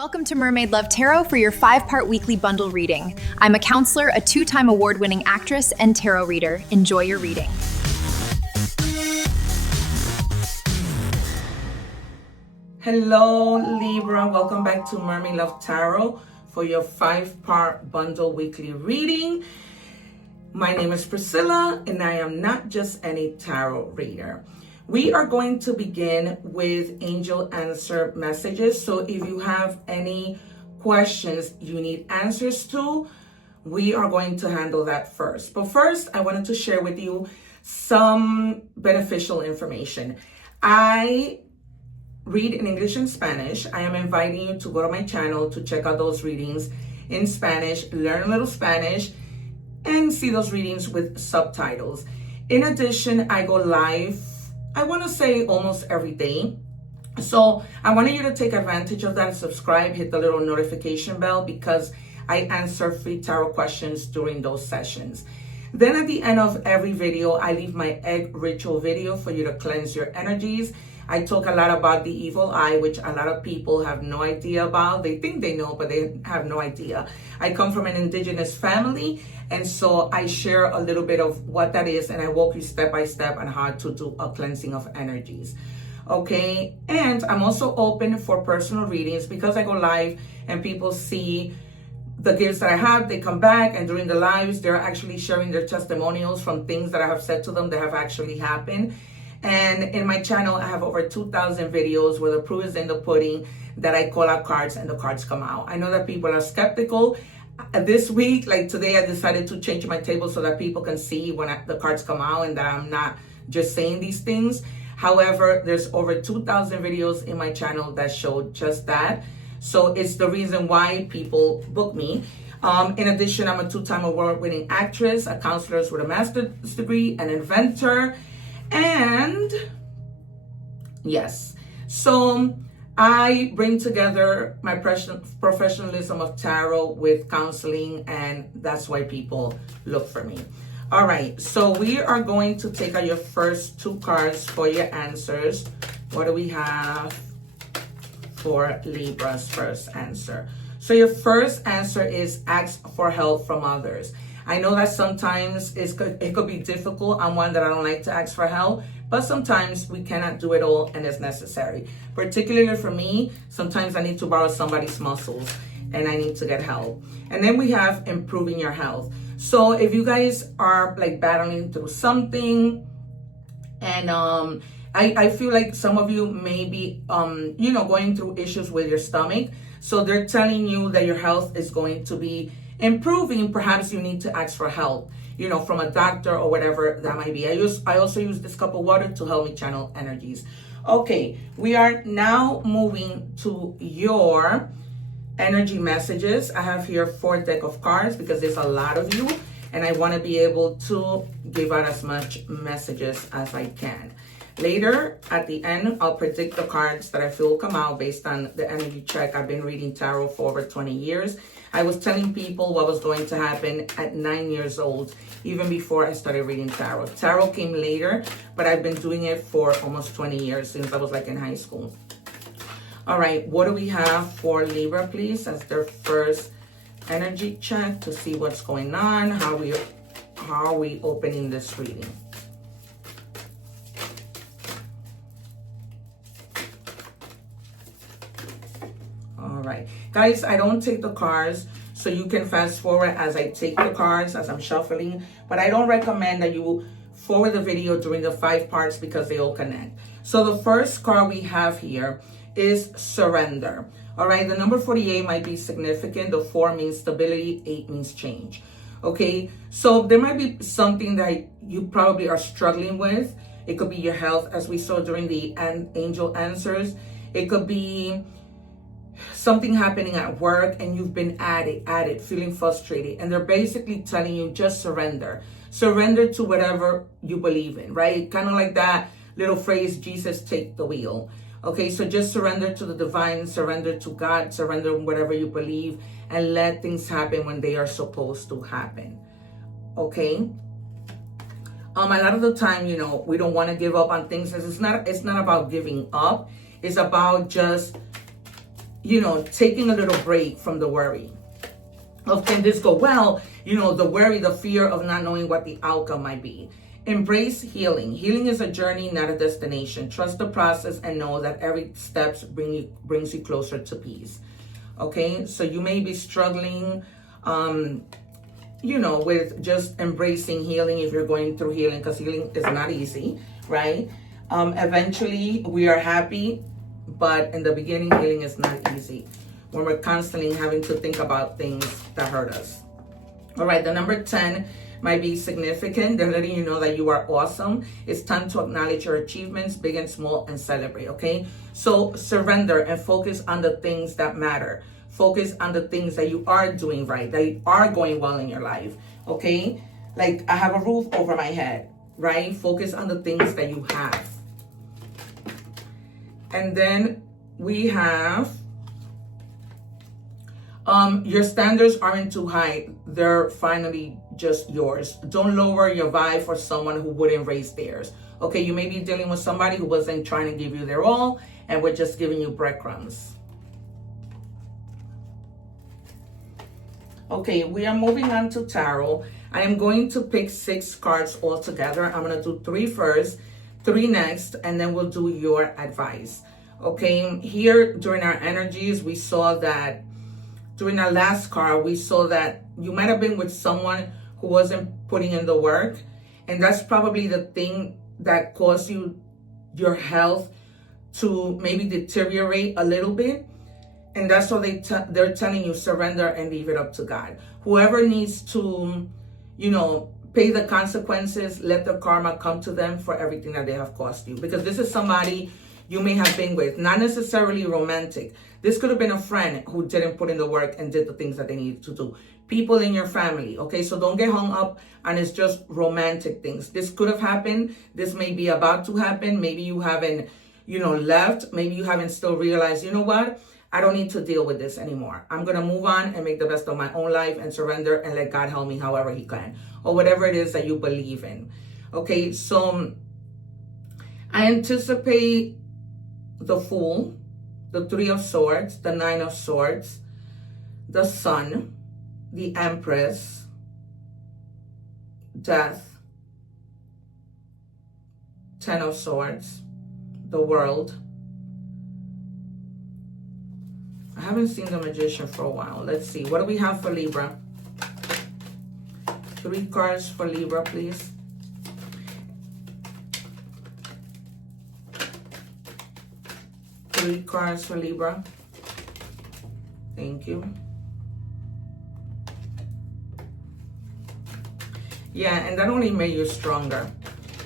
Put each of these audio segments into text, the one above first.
Welcome to Mermaid Love Tarot for your 5-part weekly bundle reading. I'm a counselor, a 2-time award-winning actress, and tarot reader. Enjoy your reading. Hello, Libra. Welcome back to Mermaid Love Tarot for your 5-part bundle weekly reading. My name is Priscilla, and I am not just any tarot reader. We are going to begin with angel answer messages. So if you have any questions you need answers to, we are going to handle that first. But first, I wanted to share with you some beneficial information. I read in English and Spanish. I am inviting you to go to my channel to check out those readings in Spanish, learn a little Spanish, and see those readings with subtitles. In addition, I go live, I want to say almost every day. So I wanted you to take advantage of that, subscribe, hit the little notification bell, because I answer free tarot questions during those sessions. Then at the end of every video, I leave my egg ritual video for you to cleanse your energies. I talk a lot about the evil eye, which a lot of people have no idea about. They think they know, but they have no idea. I come from an indigenous family, and so I share a little bit of what that is, and I walk you step by step on how to do a cleansing of energies. Okay, and I'm also open for personal readings because I go live and people see the gifts that I have. They come back, and during the lives, they're actually sharing their testimonials from things that I have said to them that have actually happened. And in my channel, I have over 2,000 videos where the proof is in the pudding that I call out cards and the cards come out. I know that people are skeptical. This week, like today, I decided to change my table so that people can see when the cards come out and that I'm not just saying these things. However, there's over 2,000 videos in my channel that show just that. So it's the reason why people book me. In addition, I'm a 2-time award-winning actress, a counselor with a master's degree, an inventor, and yes, so I bring together my professionalism of tarot with counseling, and that's why people look for me. All right, so we are going to take out your first 2 cards for your answers. What do we have for Libra's first answer? So your first answer is ask for help from others. I know that sometimes it could be difficult. I'm one that I don't like to ask for help, but sometimes we cannot do it all and it's necessary. Particularly for me, sometimes I need to borrow somebody's muscles and I need to get help. And then we have improving your health. So if you guys are like battling through something, and I feel like some of you may be, going through issues with your stomach. So they're telling you that your health is going to be improving. Perhaps you need to ask for help, from a doctor or whatever that might be. I also use this cup of water to help me channel energies. Okay, we are now moving to your energy messages. I have here 4 deck of cards because there's a lot of you, and I want to be able to give out as much messages as I can. Later, at the end, I'll predict the cards that I feel will come out based on the energy check. I've been reading tarot for over 20 years. I was telling people what was going to happen at 9 years old, even before I started reading tarot. Tarot came later, but I've been doing it for almost 20 years, since I was like in high school. All right, what do we have for Libra, please, as their first energy check to see what's going on? How are we opening this reading? All right, guys, I don't take the cards, so you can fast forward as I take the cards, as I'm shuffling, but I don't recommend that you forward the video during the 5 parts because they all connect. So the first card we have here is surrender. All right, the number 48 might be significant. The 4 means stability, 8 means change. Okay, so there might be something that you probably are struggling with. It could be your health, as we saw during the angel answers. It could be something happening at work and you've been at it, feeling frustrated. And they're basically telling you, just surrender. Surrender to whatever you believe in, right? Kind of like that little phrase, Jesus, take the wheel. Okay, so just surrender to the divine, surrender to God, surrender whatever you believe, and let things happen when they are supposed to happen. Okay? A lot of the time, we don't want to give up on things. It's not about giving up. It's about just taking a little break from the worry of, can this go well? The worry, the fear of not knowing what the outcome might be. Embrace healing. Healing is a journey, not a destination. Trust the process and know that every step brings you closer to peace. Okay, so you may be struggling, with just embracing healing if you're going through healing, because healing is not easy, right? Eventually, we are happy, but in the beginning, healing is not easy when we're constantly having to think about things that hurt us. All right, the number 10 might be significant. They're letting you know that you are awesome. It's time to acknowledge your achievements, big and small, and celebrate, okay? So surrender and focus on the things that matter. Focus on the things that you are doing right, that are going well in your life, okay? Like, I have a roof over my head, right? Focus on the things that you have. And then we have, your standards aren't too high. They're finally just yours. Don't lower your vibe for someone who wouldn't raise theirs. Okay, you may be dealing with somebody who wasn't trying to give you their all and we're just giving you breadcrumbs. Okay, we are moving on to tarot. I am going to pick 6 cards all together. I'm going to do 3 first, 3 next, and then we'll do your advice. Okay, here during our energies, we saw that during our last card, we saw that you might have been with someone who wasn't putting in the work. And that's probably the thing that caused your health to maybe deteriorate a little bit. And that's why they're telling you, surrender and leave it up to God. Whoever needs to, pay the consequences, let the karma come to them for everything that they have caused you. Because this is somebody you may have been with, not necessarily romantic. This could have been a friend who didn't put in the work and did the things that they needed to do. People in your family, okay? So don't get hung up on it's just romantic things. This could have happened. This may be about to happen. Maybe you haven't, left. Maybe you haven't still realized, you know what? I don't need to deal with this anymore. I'm going to move on and make the best of my own life and surrender and let God help me however he can. Or whatever it is that you believe in. Okay, so I anticipate the Fool, the 3 of Swords, the 9 of Swords, the Sun, the Empress, Death, 10 of Swords, the World. I haven't seen the Magician for a while. Let's see. What do we have for Libra? 3 cards for Libra, please. Three cards for Libra. Thank you. Yeah, and that only made you stronger.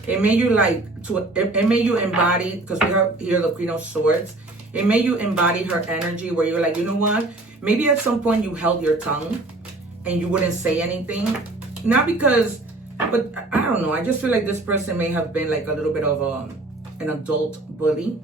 It made you it made you embody, because we have here the Queen of Swords. It made you embody her energy where you're like, you know what? Maybe at some point you held your tongue and you wouldn't say anything. Not because, but I don't know. I just feel like this person may have been like a little bit of an adult bully.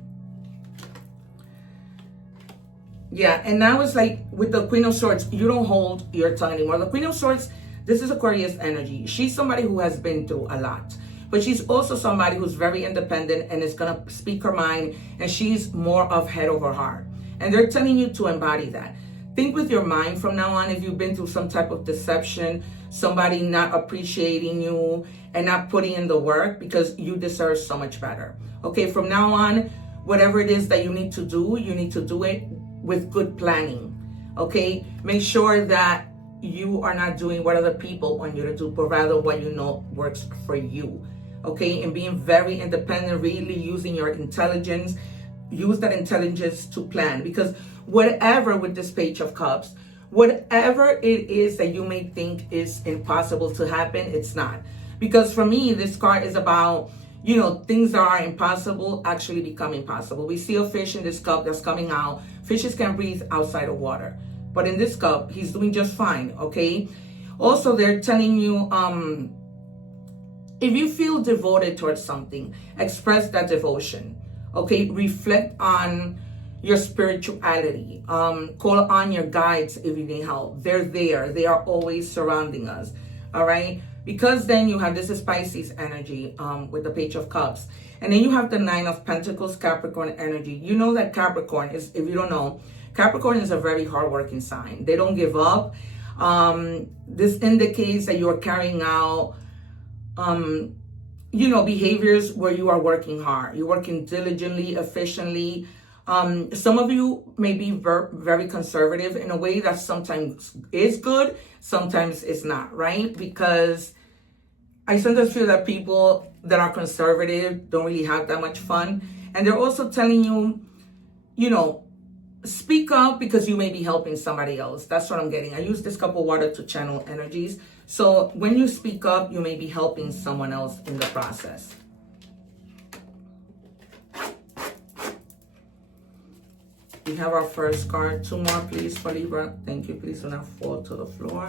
Yeah, and now it's like with the Queen of Swords, you don't hold your tongue anymore. The Queen of Swords, this is Aquarius energy. She's somebody who has been through a lot. But she's also somebody who's very independent and is going to speak her mind. And she's more of head over heart. And they're telling you to embody that. Think with your mind from now on if you've been through some type of deception, somebody not appreciating you and not putting in the work, because you deserve so much better. Okay, from now on, whatever it is that you need to do it with good planning. Okay, make sure that you are not doing what other people want you to do, but rather what you know works for you. Okay, and being very independent, really using your intelligence. Use that intelligence to plan, because whatever with this Page of Cups, whatever it is that you may think is impossible to happen, it's not. Because for me, this card is about, things that are impossible actually becoming possible. We see a fish in this cup that's coming out. Fishes can breathe outside of water. But in this cup, he's doing just fine, okay? Also, they're telling you, if you feel devoted towards something, express that devotion, okay? Reflect on your spirituality. Call on your guides if you need help. They're there. They are always surrounding us, all right? Because then you have, this is Pisces energy with the Page of Cups. And then you have the 9 of Pentacles, Capricorn energy. You know that Capricorn is, if you don't know, Capricorn is a very hardworking sign. They don't give up. This indicates that you're carrying out, behaviors where you are working hard. You're working diligently, efficiently. Some of you may be very conservative in a way that sometimes is good, sometimes it's not, right? Because I sometimes feel that people that are conservative don't really have that much fun. And they're also telling you, speak up because you may be helping somebody else. That's what I'm getting. I use this cup of water to channel energies. So when you speak up, you may be helping someone else in the process. We have our first card. 2 more, please, for Libra. Thank you. Please do not fall to the floor.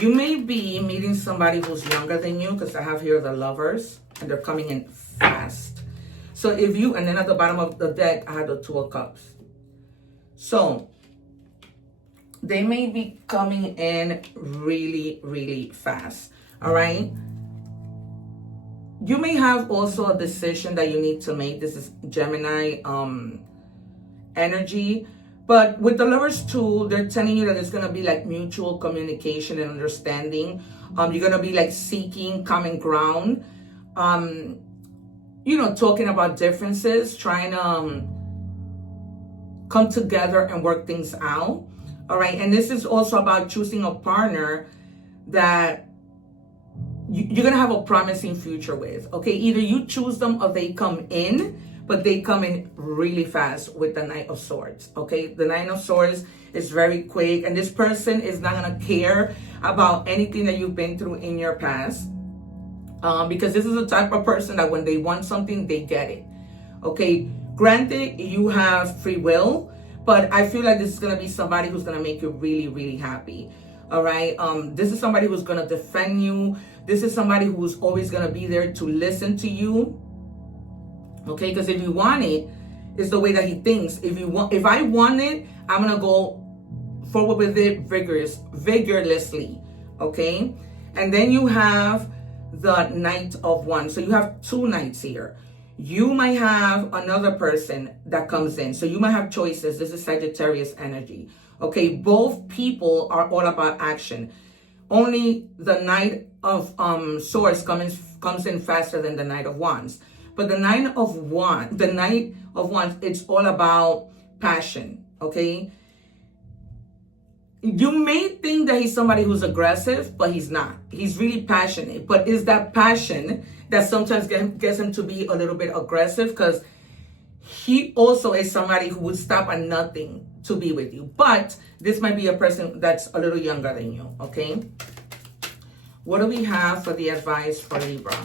You may be meeting somebody who's younger than you, because I have here the Lovers, and they're coming in fast. So if you, and then at the bottom of the deck, I had the 2 of Cups. So they may be coming in really, really fast. All right. You may have also a decision that you need to make. This is Gemini energy. But with the Lovers too, they're telling you that it's going to be like mutual communication and understanding. You're going to be like seeking common ground. Talking about differences, trying to come together and work things out. All right. And this is also about choosing a partner that you're going to have a promising future with. Okay. Either you choose them or they come in, but they come in really fast with the Knight of Swords. Okay. The Knight of Swords is very quick, and this person is not going to care about anything that you've been through in your past. Because this is the type of person that when they want something, they get it. Okay. Granted, you have free will, but I feel like this is going to be somebody who's going to make you really, really happy. All right. This is somebody who's going to defend you. This is somebody who's always going to be there to listen to you. Okay. Because if you want it, it's the way that he thinks. If I want it, I'm going to go forward with it vigorously. Okay. And then you have the Knight of Wands. So you have 2 knights here. You might have another person that comes in. So you might have choices. This is Sagittarius energy. Okay, both people are all about action. Only the Knight of Swords comes in faster than the Knight of Wands. But the Knight of Wands, it's all about passion. Okay. You may think that he's somebody who's aggressive, but he's not. He's really passionate. But it's that passion that sometimes gets him to be a little bit aggressive, because he also is somebody who would stop at nothing to be with you. But this might be a person that's a little younger than you, okay? What do we have for the advice for Libra?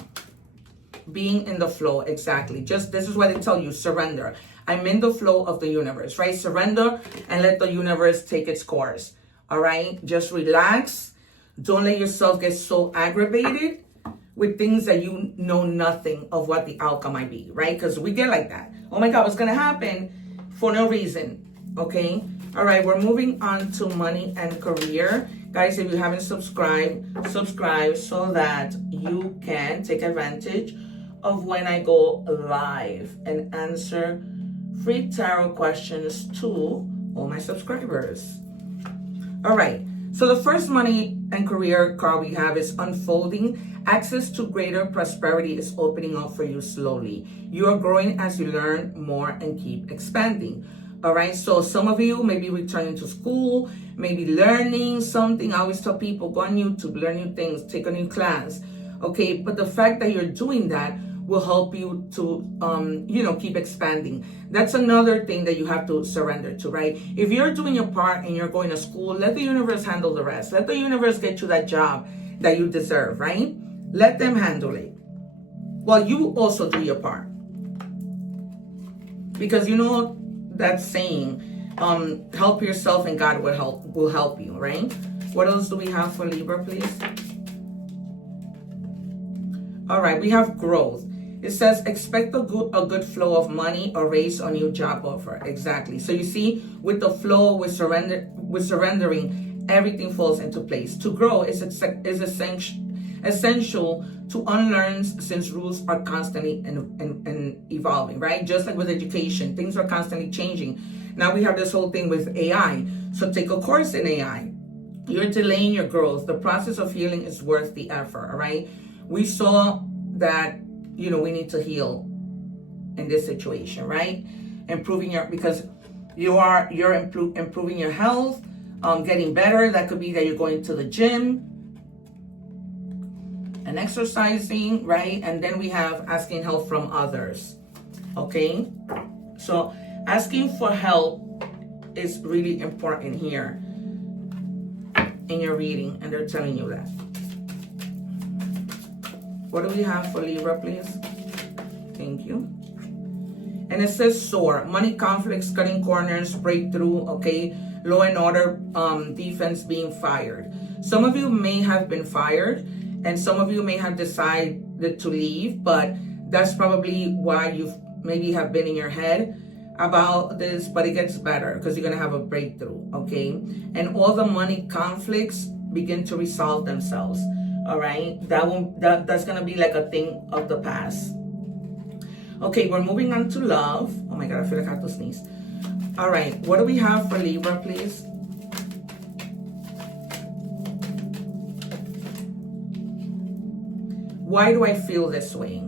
Being in the flow, exactly. This is what they tell you, surrender. I'm in the flow of the universe, right? Surrender and let the universe take its course, all right? Just relax. Don't let yourself get so aggravated with things that you know nothing of what the outcome might be, right? Because we get like that. Oh my God, what's going to happen for no reason, okay? All right, we're moving on to money and career. Guys, if you haven't subscribed, subscribe so that you can take advantage of when I go live and answer free tarot questions to all my subscribers. All right, so the first money and career card we have is unfolding. Access to greater prosperity is opening up for you slowly. You are growing as you learn more and keep expanding. All right, so some of you may be returning to school, maybe learning something. I always tell people, go on YouTube, learn new things, take a new class. Okay, but the fact that you're doing that will help you to, keep expanding. That's another thing that you have to surrender to, right? If you're doing your part and you're going to school, let the universe handle the rest. Let the universe get you that job that you deserve, right? Let them handle it. Well, you also do your part. Because you know that saying, help yourself and God will help you, right? What else do we have for Libra, please? All right, we have growth. It says, expect a good flow of money or raise a new job offer. Exactly. So you see, with the flow, with surrendering, everything falls into place. To grow is essential. essential to unlearn since rules are constantly and evolving, right? Just like with education, things are constantly changing. Now we have this whole thing with AI. So take a course in AI. You're delaying your growth. The process of healing is worth the effort, all right? We saw that, we need to heal in this situation, right? Because you're improving your health, getting better. That could be that you're going to the gym and exercising, right? And then we have asking help from others, okay? So asking for help is really important here in your reading, and they're telling you that. What do we have for Libra, please? Thank you. And it says soar, money conflicts, cutting corners, breakthrough, okay? Law and order, defense being fired. Some of you may have been fired, and some of you may have decided to leave, but that's probably why you maybe have been in your head about this, but it gets better because you're going to have a breakthrough, okay? And all the money conflicts begin to resolve themselves, all right? That's going to be like a thing of the past. Okay, we're moving on to love. Oh my God, I feel like I have to sneeze. All right, what do we have for Libra, please? Why do I feel this way?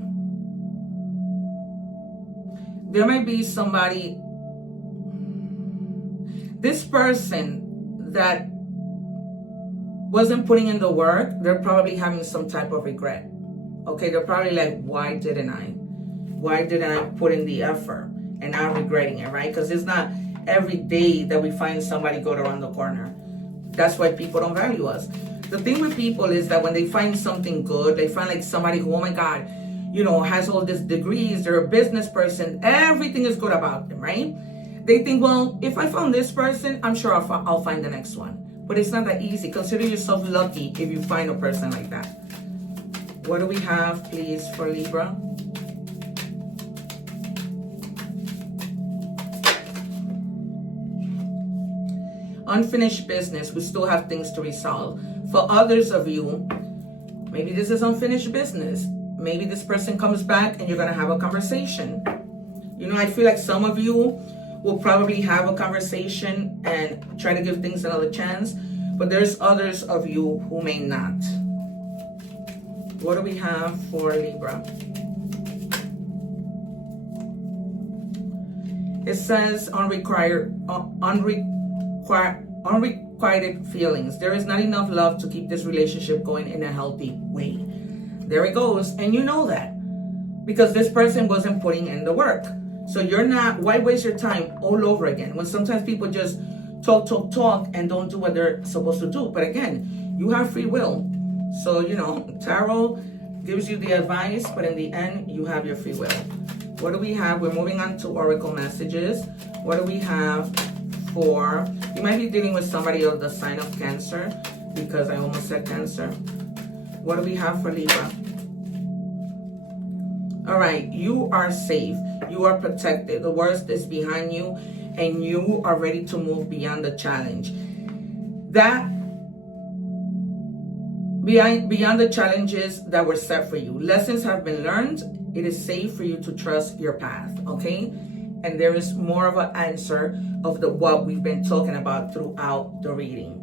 There might be somebody, this person that wasn't putting in the work, they're probably having some type of regret. Okay, they're probably like, why didn't I? Why didn't I put in the effort? And I'm regretting it, right? Because it's not every day that we find somebody go around the corner. That's why people don't value us. The thing with people is that when they find something good, they find like somebody who, oh my God, has all these degrees, they're a business person, everything is good about them, right? They think, well, if I found this person, I'm sure I'll find the next one. But it's not that easy. Consider yourself lucky if you find a person like that. What do we have, please, for Libra? Unfinished business. We still have things to resolve. For others of you, maybe this is unfinished business. Maybe this person comes back and you're going to have a conversation. I feel like some of you will probably have a conversation and try to give things another chance. But there's others of you who may not. What do we have for Libra? It says unrequited feelings. There is not enough love to keep this relationship going in a healthy way. There it goes. And you know that because this person wasn't putting in the work. So why waste your time all over again when sometimes people just talk and don't do what they're supposed to do. But again, you have free will. So, tarot gives you the advice, but in the end, you have your free will. What do we have? We're moving on to oracle messages. What do we have for, you might be dealing with somebody of the sign of Cancer, because I almost said Cancer. What do we have for Libra? All right, you are safe. You are protected. The worst is behind you, and you are ready to move beyond the challenge. Beyond the challenges that were set for you. Lessons have been learned. It is safe for you to trust your path, okay? And there is more of an answer of what we've been talking about throughout the reading.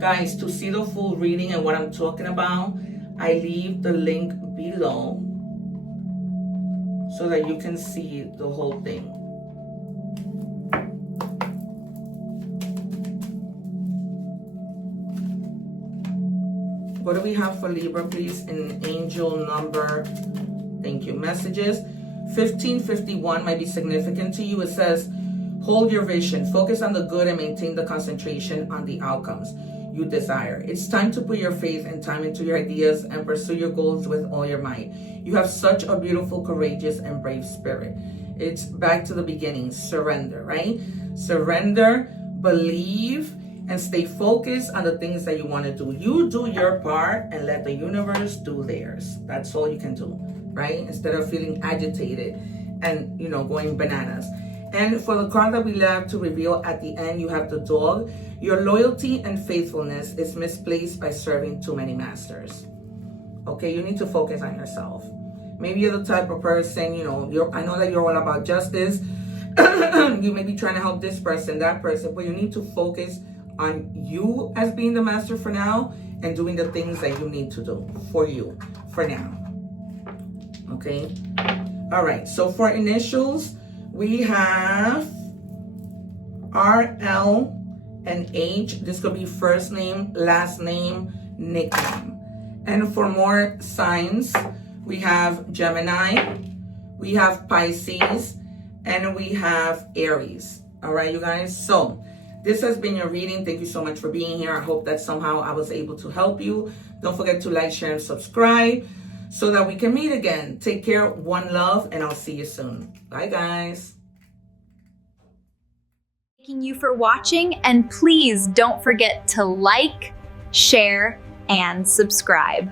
Guys, to see the full reading and what I'm talking about, I leave the link below so that you can see the whole thing. What do we have for Libra, please? In angel number, thank you, messages. 1551 might be significant to you. It says, hold your vision, focus on the good, and maintain the concentration on the outcomes you desire. It's time to put your faith and time into your ideas and pursue your goals with all your might. You have such a beautiful, courageous, and brave spirit. It's back to the beginning, surrender, right? Surrender, believe, and stay focused on the things that you want to do. You do your part and let the universe do theirs. That's all you can do, right? Instead of feeling agitated and, going bananas. And for the card that we love to reveal at the end, you have the dog. Your loyalty and faithfulness is misplaced by serving too many masters. Okay, you need to focus on yourself. Maybe you're the type of person, you know, I know that you're all about justice. You may be trying to help this person, that person, but you need to focus on you as being the master for now and doing the things that you need to do for you for now. Okay. All right. So for initials, we have R, L, and H. This could be first name, last name, nickname. And for more signs, we have Gemini, we have Pisces, and we have Aries. All right, you guys. So this has been your reading. Thank you so much for being here. I hope that somehow I was able to help you. Don't forget to like, share, and subscribe so that we can meet again. Take care, one love, and I'll see you soon. Bye, guys. Thanking you for watching, and please don't forget to like, share, and subscribe.